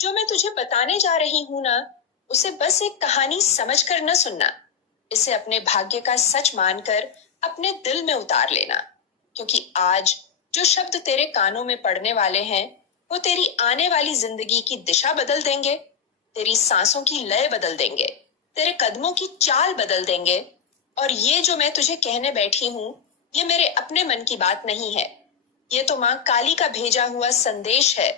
जो मैं तुझे बताने जा रही हूं ना, उसे बस एक कहानी समझकर न सुनना। इसे अपने भाग्य का सच मानकर अपने दिल में उतार लेना, क्योंकि आज जो शब्द तेरे कानों में पड़ने वाले हैं, वो तेरी आने वाली जिंदगी की दिशा बदल देंगे, तेरी सांसों की लय बदल देंगे, तेरे कदमों की चाल बदल देंगे। और ये जो मैं तुझे कहने बैठी हूं, ये मेरे अपने मन की बात नहीं है। ये तो माँ काली का भेजा हुआ संदेश है,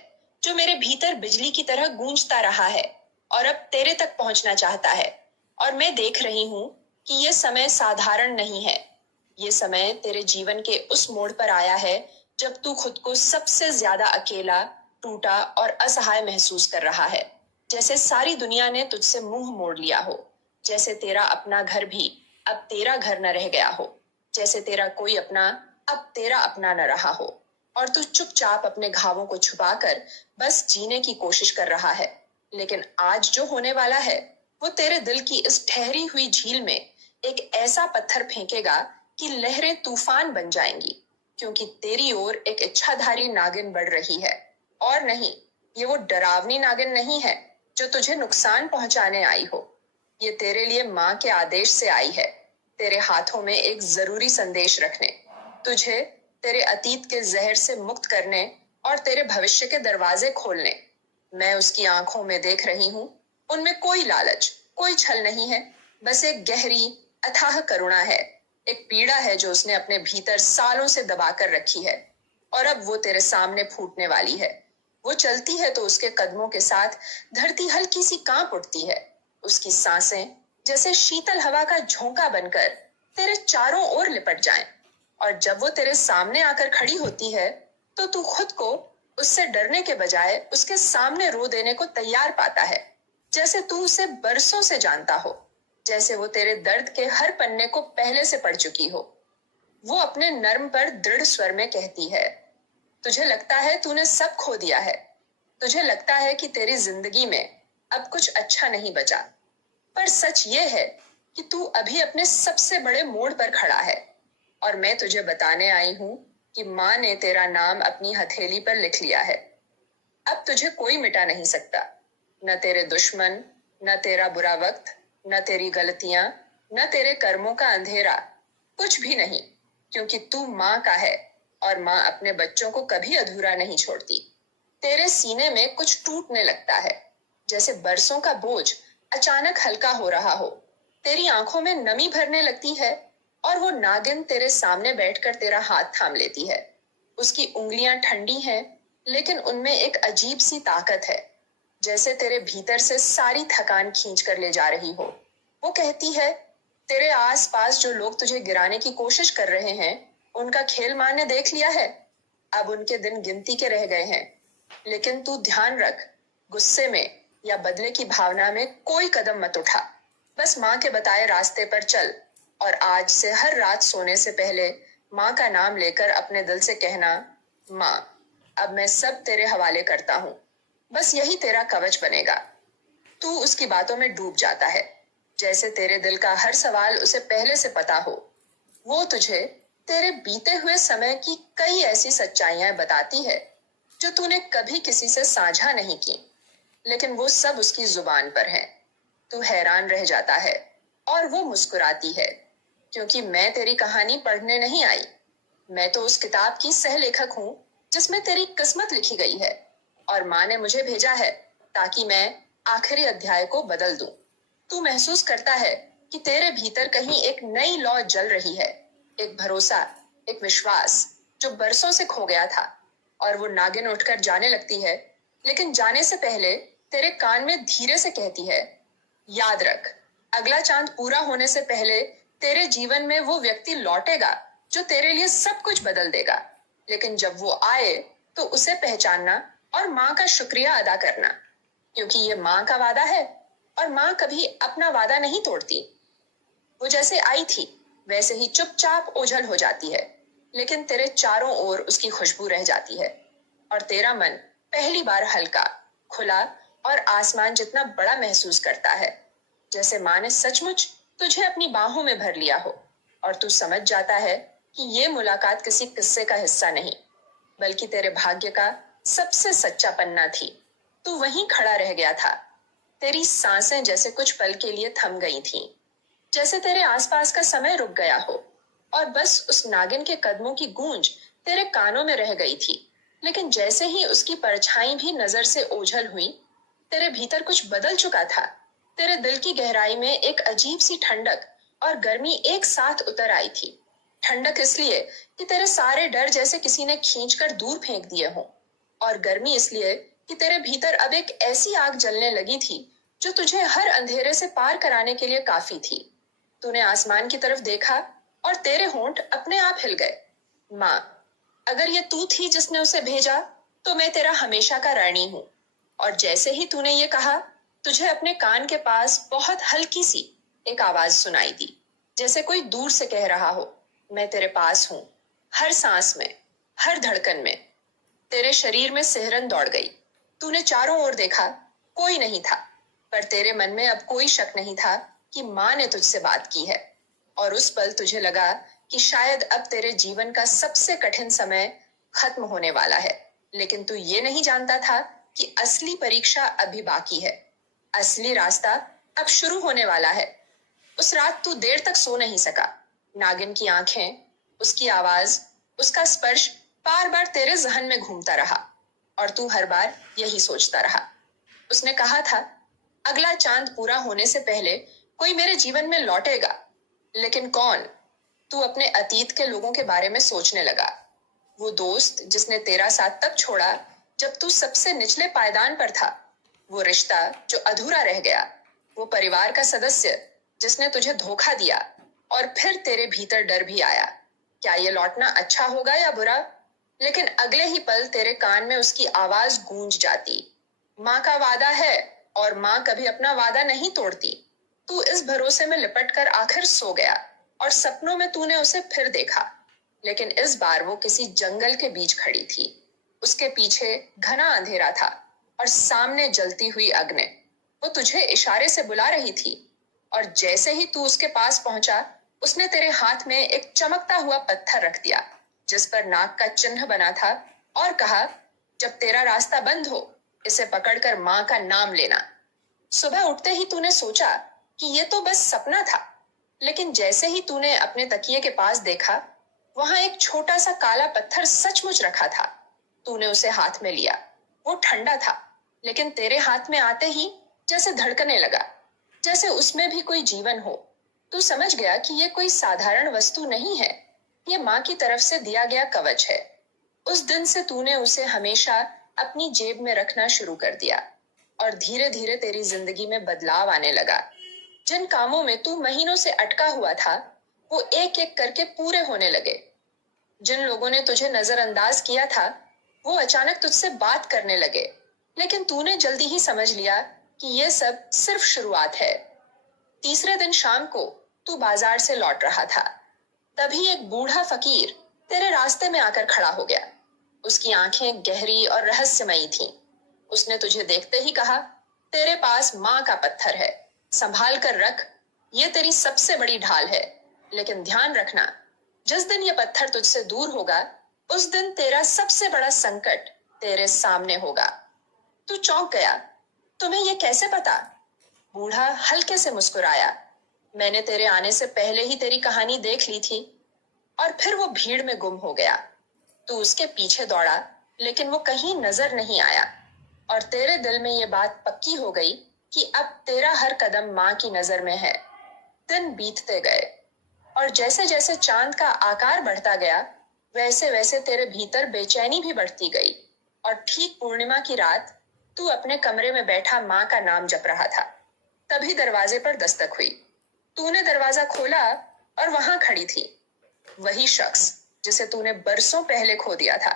जो मेरे भीतर बिजली की तरह गूंजता रहा है और अब तेरे तक पहुंचना चाहता है। और मैं देख रही हूं कि ये समय साधारण नहीं है। ये समय तेरे जीवन के उस मोड़ पर आया है जब तू खुद को सबसे ज्यादा अकेला, टूटा और असहाय महसूस कर रहा है। जैसे सारी दुनिया ने तुझसे मुंह मोड़ लिया हो, जैसे तेरा अपना घर भी अब तेरा घर न रह गया हो, जैसे तेरा कोई अपना अब तेरा अपना न रहा हो, और तू चुपचाप अपने घावों को छुपाकर बस जीने की कोशिश कर रहा है। लेकिन आज जो होने वाला है, वो तेरे दिल की इस ठहरी हुई झील में एक ऐसा पत्थर फेंकेगा कि लहरें तूफान बन जाएंगी, क्योंकि तेरी ओर एक इच्छाधारी नागिन बढ़ रही है। और नहीं, ये वो डरावनी नागिन नहीं है जो तुझे नुकसान पहुंचाने आई हो। ये तेरे लिए माँ के आदेश से आई है, तेरे हाथों में एक जरूरी संदेश रखने, तुझे तेरे अतीत के जहर से मुक्त करने और तेरे भविष्य के दरवाजे खोलने। मैं उसकी आंखों में देख रही हूँ, उनमें कोई लालच, कोई छल नहीं है, बस एक गहरी अथाह करुणा है, एक पीड़ा है जो उसने अपने भीतर सालों से दबा कर रखी है, और अब वो तेरे सामने फूटने वाली है। वो चलती है तो उसके कदमों के साथ धरती हल्की सी कांप उठती है। उसकी सांसें जैसे शीतल हवा का झोंका बनकर तेरे चारों ओर लिपट जाएं। और जब वो तेरे सामने आकर खड़ी होती है, तो तू खुद को उससे डरने के बजाय उसके सामने रो देने को तैयार पाता है, जैसे तू उसे बरसों से जानता हो, जैसे वो तेरे दर्द के हर पन्ने को पहले से पढ़ चुकी हो। वो अपने नर्म पर दृढ़ स्वर में कहती है, तुझे लगता है तूने सब खो दिया है, तुझे लगता है कि तेरी जिंदगी में अब कुछ अच्छा नहीं बचा, पर सच ये है कि तू अभी अपने सबसे बड़े मोड़ पर खड़ा है। और मैं तुझे बताने आई हूं कि माँ ने तेरा नाम अपनी हथेली पर लिख लिया है। अब तुझे कोई मिटा नहीं सकता, न तेरे दुश्मन, न तेरा बुरा वक्त, न तेरी गलतियां, न तेरे कर्मों का अंधेरा, कुछ भी नहीं, क्योंकि तू माँ का है, और माँ अपने बच्चों को कभी अधूरा नहीं छोड़ती। तेरे सीने में कुछ टूटने लगता है, जैसे बरसों का बोझ अचानक हल्का हो रहा हो। तेरी आंखों में नमी भरने लगती है, और वो नागिन तेरे सामने बैठकर तेरा हाथ थाम लेती है। उसकी उंगलियां ठंडी हैं, लेकिन उनमें एक अजीब सी ताकत है, जैसे तेरे भीतर से सारी थकान खींच कर ले जा रही हो। वो कहती है, तेरे आस पास जो लोग तुझे गिराने की कोशिश कर रहे हैं, उनका खेल माँ ने देख लिया है। अब उनके दिन गिनती के रह गए हैं। लेकिन तू ध्यान रख, गुस्से में या बदले की भावना में कोई कदम मत उठा। बस माँ के बताए रास्ते पर चल, और आज से हर रात सोने से पहले माँ का नाम लेकर अपने दिल से कहना, माँ, अब मैं सब तेरे हवाले करता हूँ। बस यही तेरा कवच बनेगा। तू उसकी बातों में डूब जाता है, जैसे तेरे दिल का हर सवाल उसे पहले से पता हो। वो तुझे तेरे बीते हुए समय की कई ऐसी सच्चाइयां बताती है जो तूने कभी किसी से साझा नहीं की, लेकिन वो सब उसकी जुबान पर है। तू हैरान रह जाता है, और वो मुस्कुराती है, क्योंकि मैं तेरी कहानी पढ़ने नहीं आई। मैं तो उस किताब की सह लेखक हूँ जिसमें तेरी किस्मत लिखी गई है, और माँ ने मुझे भेजा है ताकि मैं आखिरी अध्याय को बदल दूं। तू महसूस करता है कि तेरे भीतर कहीं एक नई लौ जल रही है, एक भरोसा, एक विश्वास जो बरसों से खो गया था। और वो नागिन उठकर जाने लगती है, लेकिन जाने से पहले तेरे कान में धीरे से कहती है, याद रख, अगला चांद पूरा होने से पहले तेरे जीवन में वो व्यक्ति लौटेगा जो तेरे लिए सब कुछ बदल देगा। लेकिन जब वो आए तो उसे पहचानना और माँ का शुक्रिया अदा करना, क्योंकि ये माँ का वादा है, और माँ कभी अपना वादा नहीं तोड़ती। वो जैसे आई थी वैसे ही चुपचाप ओझल हो जाती है, लेकिन तेरे चारों ओर उसकी खुशबू रह जाती है, और तेरा मन पहली बार हल्का, खुला और आसमान जितना बड़ा महसूस करता है, जैसे माँ ने सचमुच तुझे अपनी बाहों में भर लिया हो। और तू समझ जाता है कि ये मुलाकात किसी किस्से का हिस्सा नहीं, बल्कि तेरे भाग्य का सबसे सच्चा पन्ना थी। तू वहीं खड़ा रह गया था। तेरी सांसें जैसे कुछ पल के लिए थम गई थीं, जैसे तेरे आसपास का समय रुक गया हो और बस उस नागिन के कदमों की गूंज तेरे कानों में रह गई थी। लेकिन जैसे ही उसकी परछाई भी नजर से ओझल हुई, तेरे भीतर कुछ बदल चुका था। तेरे दिल की गहराई में एक अजीब सी ठंडक और गर्मी एक साथ उतर आई थी। ठंडक इसलिए कि तेरे सारे डर जैसे किसी ने खींचकर दूर फेंक दिए हों, और गर्मी इसलिए कि तेरे भीतर अब एक ऐसी आग जलने लगी थी जो तुझे हर अंधेरे से पार कराने के लिए काफी थी। तूने आसमान की तरफ देखा और तेरे होंठ अपने आप हिल गए। माँ, अगर ये तू थी जिसने उसे भेजा, तो मैं तेरा हमेशा का ऋणी हूँ। और जैसे ही तूने ये कहा, तुझे अपने कान के पास बहुत हल्की सी एक आवाज सुनाई दी, जैसे कोई दूर से कह रहा हो, मैं तेरे पास हूँ, हर सांस में, हर धड़कन में। तेरे शरीर में सिहरन दौड़ गई। तूने चारों ओर देखा, कोई नहीं था, पर तेरे मन में अब कोई शक नहीं था कि माँ ने तुझसे बात की है। और उस पल तुझे लगा कि शायद अब तेरे जीवन का सबसे कठिन समय खत्म होने वाला है। लेकिन तू ये नहीं जानता था कि असली परीक्षा अभी बाकी है। असली रास्ता अब शुरू होने वाला है। उस रात तू देर तक सो नहीं सका। नागिन की आंखें, उसकी आवाज, उसका स्पर्श बार बार तेरे जहन में घूमता रहा, और तू हर बार यही सोचता रहा। उसने कहा था, अगला चांद पूरा होने से पहले कोई मेरे जीवन में लौटेगा। लेकिन कौन? तू अपने अतीत के लोगों के बारे में सोचने लगा। वो दोस्त जिसने तेरा साथ तब छोड़ा जब तू सबसे निचले पायदान पर था। वो रिश्ता जो अधूरा रह गया। वो परिवार का सदस्य जिसने तुझे धोखा दिया। और फिर तेरे भीतर डर भी आया, क्या ये लौटना अच्छा होगा या बुरा? लेकिन अगले ही पल तेरे कान में उसकी आवाज गूंज जाती, माँ का वादा है और माँ कभी अपना वादा नहीं तोड़ती। तू इस भरोसे में लिपट कर आखिर सो गया, और सपनों में तूने उसे फिर देखा। लेकिन इस बार वो किसी जंगल के बीच खड़ी थी। उसके पीछे घना अंधेरा था और सामने जलती हुई अग्नि। वो तुझे इशारे से बुला रही थी, और जैसे ही तू उसके पास पहुंचा, उसने तेरे हाथ में एक चमकता हुआ पत्थर रख दिया जिस पर नाग का चिन्ह बना था, और कहा, जब तेरा रास्ता बंद हो, इसे पकड़कर माँ का नाम लेना। सुबह उठते ही तूने सोचा कि ये तो बस सपना था। लेकिन जैसे ही तूने अपने तकिए के पास देखा, वहां एक छोटा सा काला पत्थर सचमुच रखा था। तूने उसे हाथ में लिया। वो ठंडा था, लेकिन तेरे हाथ में आते ही जैसे धड़कने लगा, जैसे उसमें भी कोई जीवन हो। तू समझ गया कि ये कोई साधारण वस्तु नहीं है, ये माँ की तरफ से दिया गया कवच है। उस दिन से तूने उसे हमेशा अपनी जेब में रखना शुरू कर दिया, और धीरे धीरे तेरी जिंदगी में बदलाव आने लगा। जिन कामों में तू महीनों से अटका हुआ था, वो एक एक करके पूरे होने लगे। जिन लोगों ने तुझे नजरअंदाज किया था, वो अचानक तुझसे बात करने लगे। लेकिन तूने जल्दी ही समझ लिया कि ये सब सिर्फ शुरुआत है। तीसरे दिन शाम को तू बाजार से लौट रहा था। तभी एक बूढ़ा फकीर तेरे रास्ते में आकर खड़ा हो गया। उसकी आंखें गहरी और रहस्यमयी थीं। उसने तुझे देखते ही कहा, तेरे पास माँ का पत्थर है, संभाल कर रख, ये तेरी सबसे बड़ी ढाल है। लेकिन ध्यान रखना, जिस दिन ये पत्थर तुझसे दूर होगा, उस दिन तेरा सबसे बड़ा संकट तेरे सामने होगा। तू चौंक गया। तुम्हें ये कैसे पता? बूढ़ा हल्के से मुस्कुराया। मैंने तेरे आने से पहले ही तेरी कहानी देख ली थी। और फिर वो भीड़ में गुम हो गया। तू उसके पीछे दौड़ा, लेकिन वो कहीं नजर नहीं आया। और तेरे दिल में ये बात पक्की हो गई कि अब तेरा हर कदम माँ की नजर में है। दिन बीतते गए, और जैसे जैसे चांद का आकार बढ़ता गया, वैसे वैसे तेरे भीतर बेचैनी भी बढ़ती गई। और ठीक पूर्णिमा की रात तू अपने कमरे में बैठा माँ का नाम जप रहा था। तभी दरवाजे पर दस्तक हुई। तूने दरवाजा खोला, और वहां खड़ी थी वही शख्स जिसे तूने बरसों पहले खो दिया था,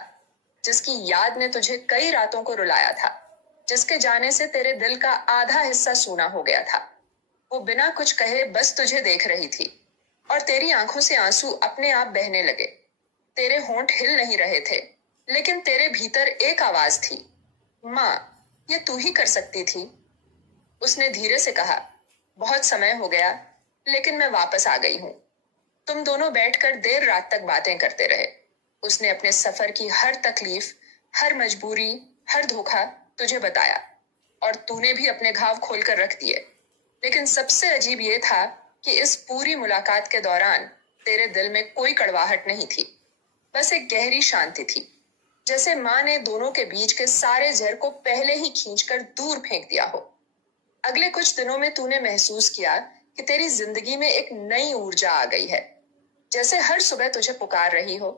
जिसकी याद ने तुझे कई रातों को रुलाया था, जिसके जाने से तेरे दिल का आधा हिस्सा सूना हो गया था। वो बिना कुछ कहे बस तुझे देख रही थी, और तेरी आंखों से आंसू अपने आप बहने लगे। तेरे होंठ हिल नहीं रहे थे, लेकिन तेरे भीतर एक आवाज थी, माँ, ये तू ही कर सकती थी। उसने धीरे से कहा, बहुत समय हो गया, लेकिन मैं वापस आ गई हूँ। तुम दोनों बैठकर देर रात तक बातें करते रहे। उसने अपने सफर की हर तकलीफ, हर मजबूरी, हर धोखा तुझे बताया। और तूने भी अपने घाव खोलकर रख दिए। लेकिन सबसे अजीब ये था कि इस पूरी मुलाकात के दौरान तेरे दिल में कोई कड़वाहट नहीं थी, बस एक गहरी शांति थी, जैसे माँ ने दोनों के बीच के सारे जहर को पहले ही खींचकर दूर फेंक दिया हो। अगले कुछ दिनों में तूने महसूस किया कि तेरी जिंदगी में एक नई ऊर्जा आ गई है, जैसे हर सुबह तुझे पुकार रही हो,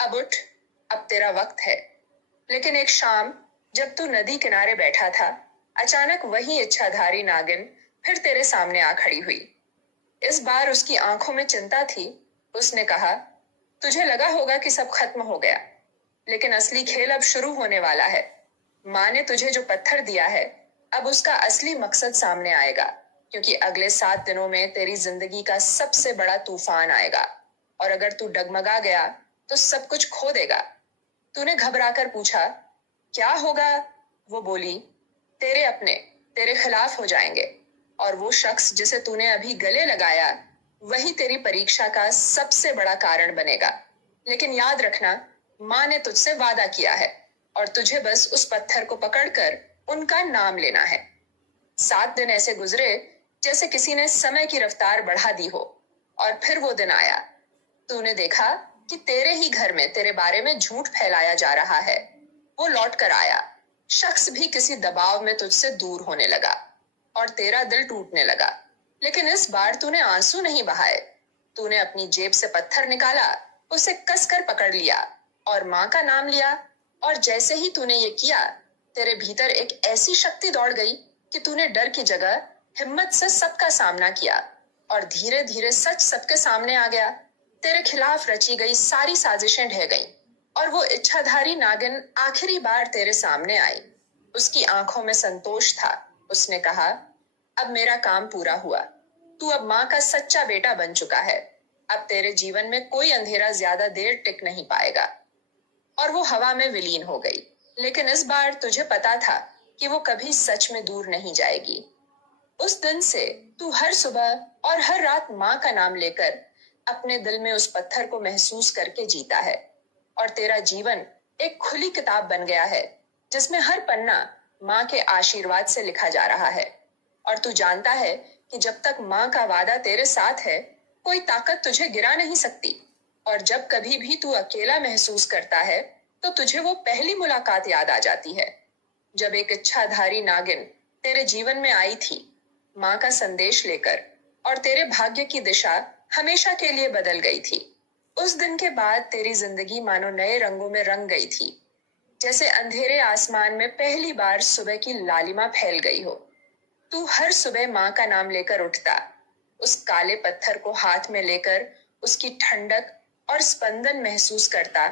अब उठ, अब तेरा वक्त है। लेकिन एक शाम जब तू नदी किनारे बैठा था, अचानक वही इच्छाधारी नागिन फिर तेरे सामने आ खड़ी हुई। इस बार उसकी आंखों में चिंता थी। उसने कहा, तुझे लगा होगा कि सब खत्म हो गया, लेकिन असली खेल अब शुरू होने वाला है। माँ ने तुझे जो पत्थर दिया है, अब उसका असली मकसद सामने आएगा, क्योंकि अगले 7 दिनों में तेरी जिंदगी का सबसे बड़ा तूफान आएगा, और अगर तू डगमगा गया तो सब कुछ खो देगा। तूने घबराकर पूछा, क्या होगा? वो बोली, तेरे अपने तेरे खिलाफ हो जाएंगे, और वो शख्स जिसे तूने अभी गले लगाया, वही तेरी परीक्षा का सबसे बड़ा कारण बनेगा। लेकिन याद रखना, माँ ने तुझसे वादा किया है, और तुझे बस उस पत्थर को पकड़कर उनका नाम लेना है। 7 दिन ऐसे गुजरे जैसे किसी ने समय की रफ्तार बढ़ा दी हो, और फिर वो दिन आया। तूने देखा कि तेरे ही घर में तेरे बारे में झूठ फैलाया जा रहा है। वो लौट कर आया, शख्स भी किसी दबाव में तुझसे दूर होने लगा, और तेरा दिल टूटने लगा। लेकिन इस बार तूने आंसू नहीं बहाए। तूने अपनी जेब से पत्थर निकाला, उसे कसकर पकड़ लिया और माँ का नाम लिया। और जैसे ही तूने ये किया, तेरे भीतर एक ऐसी शक्ति दौड़ गई कि तूने डर की जगह हिम्मत से सबका सामना किया, और धीरे धीरे सच सबके सामने आ गया। तेरे खिलाफ रची गई सारी साजिशें ढह गईं, और वो इच्छाधारी नागिन आखिरी बार तेरे सामने आई। उसकी आंखों में संतोष था। उसने कहा, अब मेरा काम पूरा हुआ। तू अब माँ का सच्चा बेटा बन चुका है। अब तेरे जीवन में कोई अंधेरा ज्यादा देर टिक नहीं पाएगा। और वो हवा में विलीन हो गई। लेकिन इस बार तुझे पता था कि वो कभी सच में दूर नहीं जाएगी। उस दिन से तू हर सुबह और हर रात माँ का नाम लेकर अपने दिल में उस पत्थर को महसूस करके जीता है, और तेरा जीवन एक खुली किताब बन गया है, जिसमें हर पन्ना माँ के आशीर्वाद से लिखा जा रहा है। और तू जानता है कि जब तक माँ का वादा तेरे साथ है, कोई ताकत तुझे गिरा नहीं सकती। और जब कभी भी तू अकेला महसूस करता है, तो तुझे वो पहली मुलाकात याद आ जाती है, जब एक इच्छाधारी नागिन तेरे जीवन में आई थी, माँ का संदेश लेकर, और तेरे भाग्य की दिशा हमेशा के लिए बदल गई थी। उस दिन के बाद तेरी जिंदगी मानो नए रंगों में रंग गई थी, जैसे अंधेरे आसमान में पहली बार सुबह की लालिमा फैल गई हो। तू हर सुबह माँ का नाम लेकर उठता, उस काले पत्थर को हाथ में लेकर उसकी ठंडक और स्पंदन महसूस करता।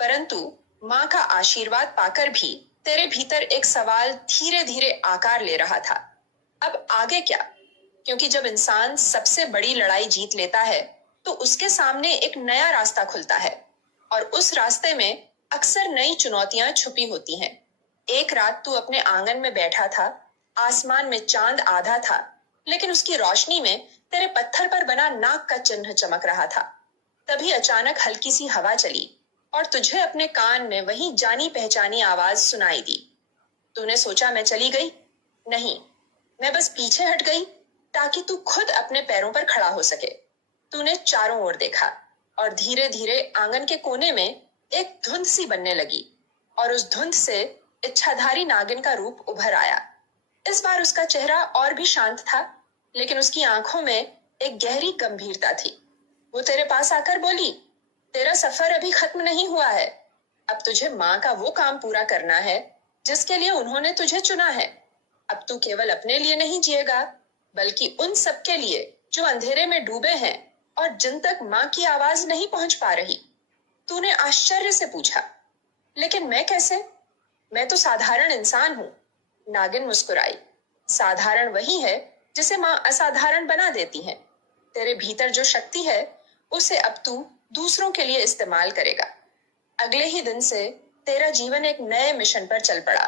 परंतु माँ का आशीर्वाद पाकर भी तेरे भीतर एक सवाल धीरे धीरे आकार ले रहा था, अब आगे क्या? क्योंकि जब इंसान सबसे बड़ी लड़ाई जीत लेता है, तो उसके सामने एक नया रास्ता खुलता है, और उस रास्ते में अक्सर नई चुनौतियां छुपी होती हैं। एक रात तू अपने आंगन में बैठा था, आसमान में चांद आधा था, लेकिन उसकी रोशनी में तेरे पत्थर पर बना नाग का चिन्ह चमक रहा था। तभी अचानक हल्की सी हवा चली, और तुझे अपने कान में वही जानी पहचानी आवाज सुनाई दी। तूने सोचा मैं चली गई? नहीं, मैं बस पीछे हट गई ताकि तू खुद अपने पैरों पर खड़ा हो सके। तूने चारों ओर देखा, और धीरे धीरे आंगन के कोने में एक धुंध सी बनने लगी, और उस धुंध से इच्छाधारी नागिन का रूप उभर आया। इस बार उसका चेहरा और भी शांत था, लेकिन उसकी आंखों में एक गहरी गंभीरता थी। वो तेरे पास आकर बोली, तेरा सफर अभी खत्म नहीं हुआ है। अब तुझे माँ का वो काम पूरा करना है जिसके लिए उन्होंने तुझे चुना है। अब तू केवल अपने लिए नहीं जिएगा, बल्कि उन सबके लिए जो अंधेरे में डूबे हैं और जिन तक माँ की आवाज नहीं पहुंच पा रही। तूने आश्चर्य से पूछा, लेकिन मैं कैसे? मैं तो साधारण इंसान हूँ। नागिन मुस्कुराई, साधारण वही है जिसे माँ असाधारण बना देती है। तेरे भीतर जो शक्ति है, उसे अब तू दूसरों के लिए इस्तेमाल करेगा। अगले ही दिन से तेरा जीवन एक नए मिशन पर चल पड़ा।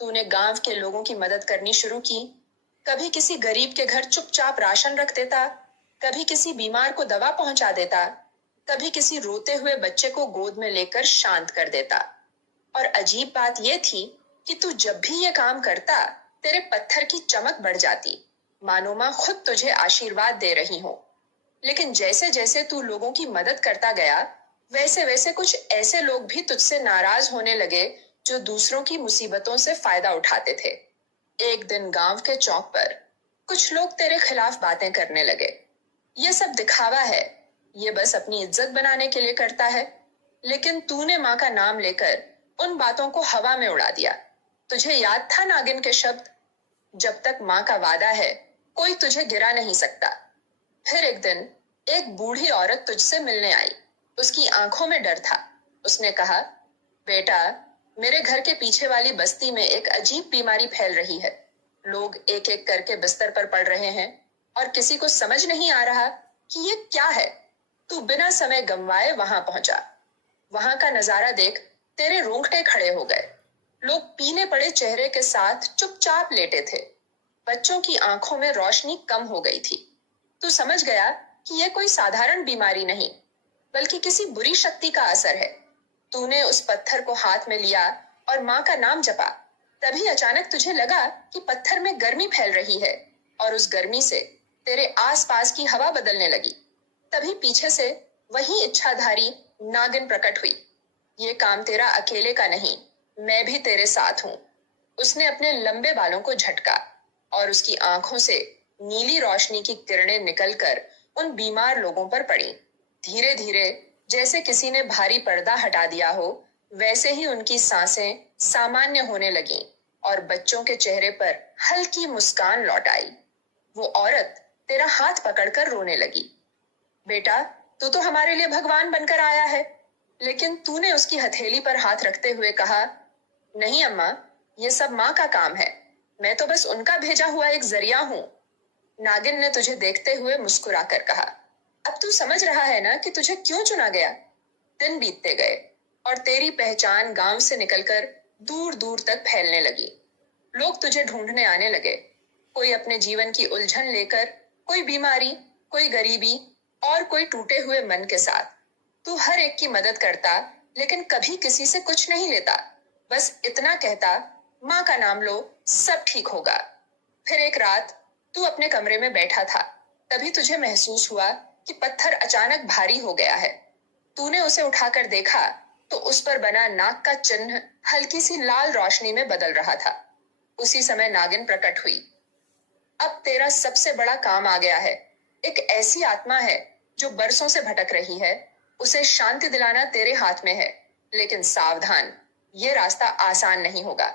तूने गांव के लोगों की मदद करनी शुरू की। कभी किसी गरीब के घर चुपचाप राशन रख देता, कभी किसी बीमार को दवा पहुंचा देता, कभी किसी रोते हुए बच्चे को गोद में लेकर शांत कर देता। और अजीब बात यह थी कि तू जब भी ये काम करता, तेरे पत्थर की चमक बढ़ जाती, मानो माँ खुद तुझे आशीर्वाद दे रही हो। लेकिन जैसे जैसे तू लोगों की मदद करता गया, वैसे वैसे कुछ ऐसे लोग भी तुझसे नाराज होने लगे जो दूसरों की मुसीबतों से फायदा उठाते थे। एक दिन गांव के चौक पर कुछ लोग तेरे खिलाफ बातें करने लगे। ये सब दिखावा है, ये बस अपनी इज्जत बनाने के लिए करता है। लेकिन तूने माँ का नाम लेकर उन बातों को हवा में उड़ा दिया। तुझे याद था नागिन के शब्द, जब तक माँ का वादा है कोई तुझे गिरा नहीं सकता। फिर एक दिन एक बूढ़ी औरत तुझसे मिलने आई। उसकी आंखों में डर था। उसने कहा, बेटा, मेरे घर के पीछे वाली बस्ती में एक अजीब बीमारी फैल रही है। लोग एक एक करके बिस्तर पर पड़ रहे हैं और किसी को समझ नहीं आ रहा कि ये क्या है। तू बिना समय गंवाए वहां पहुंचा। वहां का नजारा देख तेरे रोंगटे खड़े हो गए। लोग पीले पड़े चेहरे के साथ चुपचाप लेटे थे। बच्चों की आंखों में रोशनी कम हो गई थी। तू समझ गया कि यह कोई साधारण बीमारी नहीं, बल्कि किसी बुरी शक्ति का असर है। तूने उस पत्थर को हाथ में लिया और माँ का नाम जपा। तभी अचानक तुझे लगा कि पत्थर में गर्मी फैल रही है और उस गर्मी से तेरे आसपास की हवा बदलने लगी। तभी पीछे से वही इच्छाधारी नागिन प्रकट हुई। ये काम तेरा अकेले का नहीं, मैं भी तेरे साथ हूं। उसने अपने लंबे बालों को झटका और उसकी आंखों से नीली रोशनी की किरणें निकलकर उन बीमार लोगों पर पड़ी। धीरे धीरे, जैसे किसी ने भारी पर्दा हटा दिया हो, वैसे ही उनकी सांसें सामान्य होने लगीं और बच्चों के चेहरे पर हल्की मुस्कान लौट आई। वो औरत तेरा हाथ पकड़कर रोने लगी। बेटा, तू तो हमारे लिए भगवान बनकर आया है। लेकिन तूने उसकी हथेली पर हाथ रखते हुए कहा, नहीं अम्मा, ये सब माँ का काम है। मैं तो बस उनका भेजा हुआ एक जरिया हूं। नागिन ने तुझे देखते हुए मुस्कुराकर कहा, अब तू समझ रहा है ना कि तुझे क्यों चुना गया। दिन बीतते गए और तेरी पहचान गांव से निकलकर दूर दूर तक फैलने लगी। लोग तुझे ढूंढने आने लगे, कोई अपने जीवन की उलझन लेकर, कोई बीमारी, कोई गरीबी और कोई टूटे हुए मन के साथ। तू हर एक की मदद करता, लेकिन कभी किसी से कुछ नहीं लेता। बस इतना कहता, माँ का नाम लो, सब ठीक होगा। फिर एक रात तू अपने कमरे में बैठा था। तभी तुझे महसूस हुआ कि पत्थर अचानक भारी हो गया है। तूने उसे उठाकर देखा तो उस पर बना नाग का चिन्ह हल्की सी लाल रोशनी में बदल रहा था। उसी समय नागिन प्रकट हुई। अब तेरा सबसे बड़ा काम आ गया है। एक ऐसी आत्मा है जो बरसों से भटक रही है। उसे शांति दिलाना तेरे हाथ में है। लेकिन सावधान, ये रास्ता आसान नहीं होगा।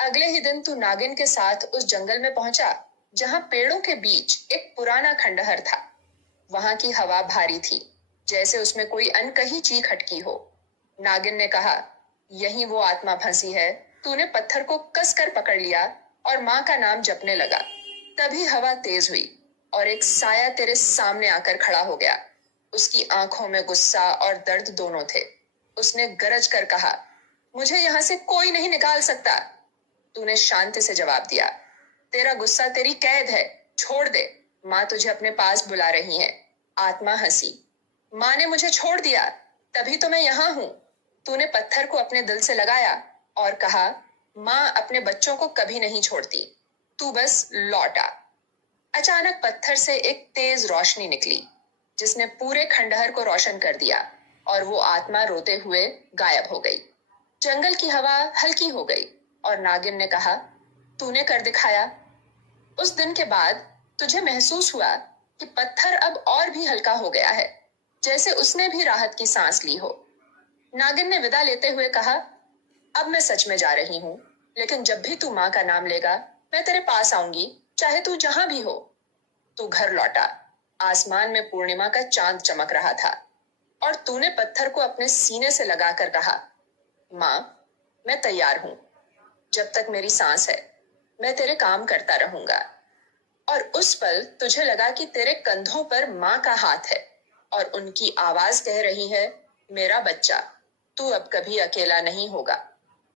अगले ही दिन तू नागिन के साथ उस जंगल में पहुंचा जहां पेड़ों के बीच एक पुराना खंडहर था। वहां की हवा भारी थी, जैसे उसमें कोई अनकही चीख अटकी हो। नागिन ने कहा, यही वो आत्मा फंसी है। तूने पत्थर को कसकर पकड़ लिया और माँ का नाम जपने लगा। तभी हवा तेज हुई और एक साया तेरे सामने आकर खड़ा हो गया। उसकी आंखों में गुस्सा और दर्द दोनों थे। उसने गरज कर कहा, मुझे यहां से कोई नहीं निकाल सकता। तूने शांति से जवाब दिया, तेरा गुस्सा तेरी कैद है, छोड़ दे। माँ तुझे अपने पास बुला रही है। आत्मा हंसी, माँ ने मुझे छोड़ दिया, तभी तो मैं यहाँ हूं। तूने पत्थर को अपने दिल से लगाया और कहा, माँ अपने बच्चों को कभी नहीं छोड़ती, तू बस लौट आ। अचानक पत्थर से एक तेज रोशनी निकली जिसने पूरे खंडहर को रोशन कर दिया और वो आत्मा रोते हुए गायब हो गई। जंगल की हवा हल्की हो गई और नागिन ने कहा, तूने कर दिखाया। उस दिन के बाद तुझे महसूस हुआ कि पत्थर अब और भी हल्का हो गया है, जैसे उसने भी राहत की सांस ली हो। नागिन ने विदा लेते हुए कहा, अब मैं सच में जा रही हूँ, लेकिन जब भी तू माँ का नाम लेगा, मैं तेरे पास आऊंगी, चाहे तू जहां भी हो। तू घर लौटा। आसमान में पूर्णिमा का चांद चमक रहा था और तूने पत्थर को अपने सीने से लगाकर कहा, माँ, मैं तैयार हूं। जब तक मेरी सांस है, मैं तेरे काम करता रहूंगा। और उस पल तुझे लगा कि तेरे कंधों पर माँ का हाथ है और उनकी आवाज कह रही है, मेरा बच्चा, तू अब कभी अकेला नहीं होगा।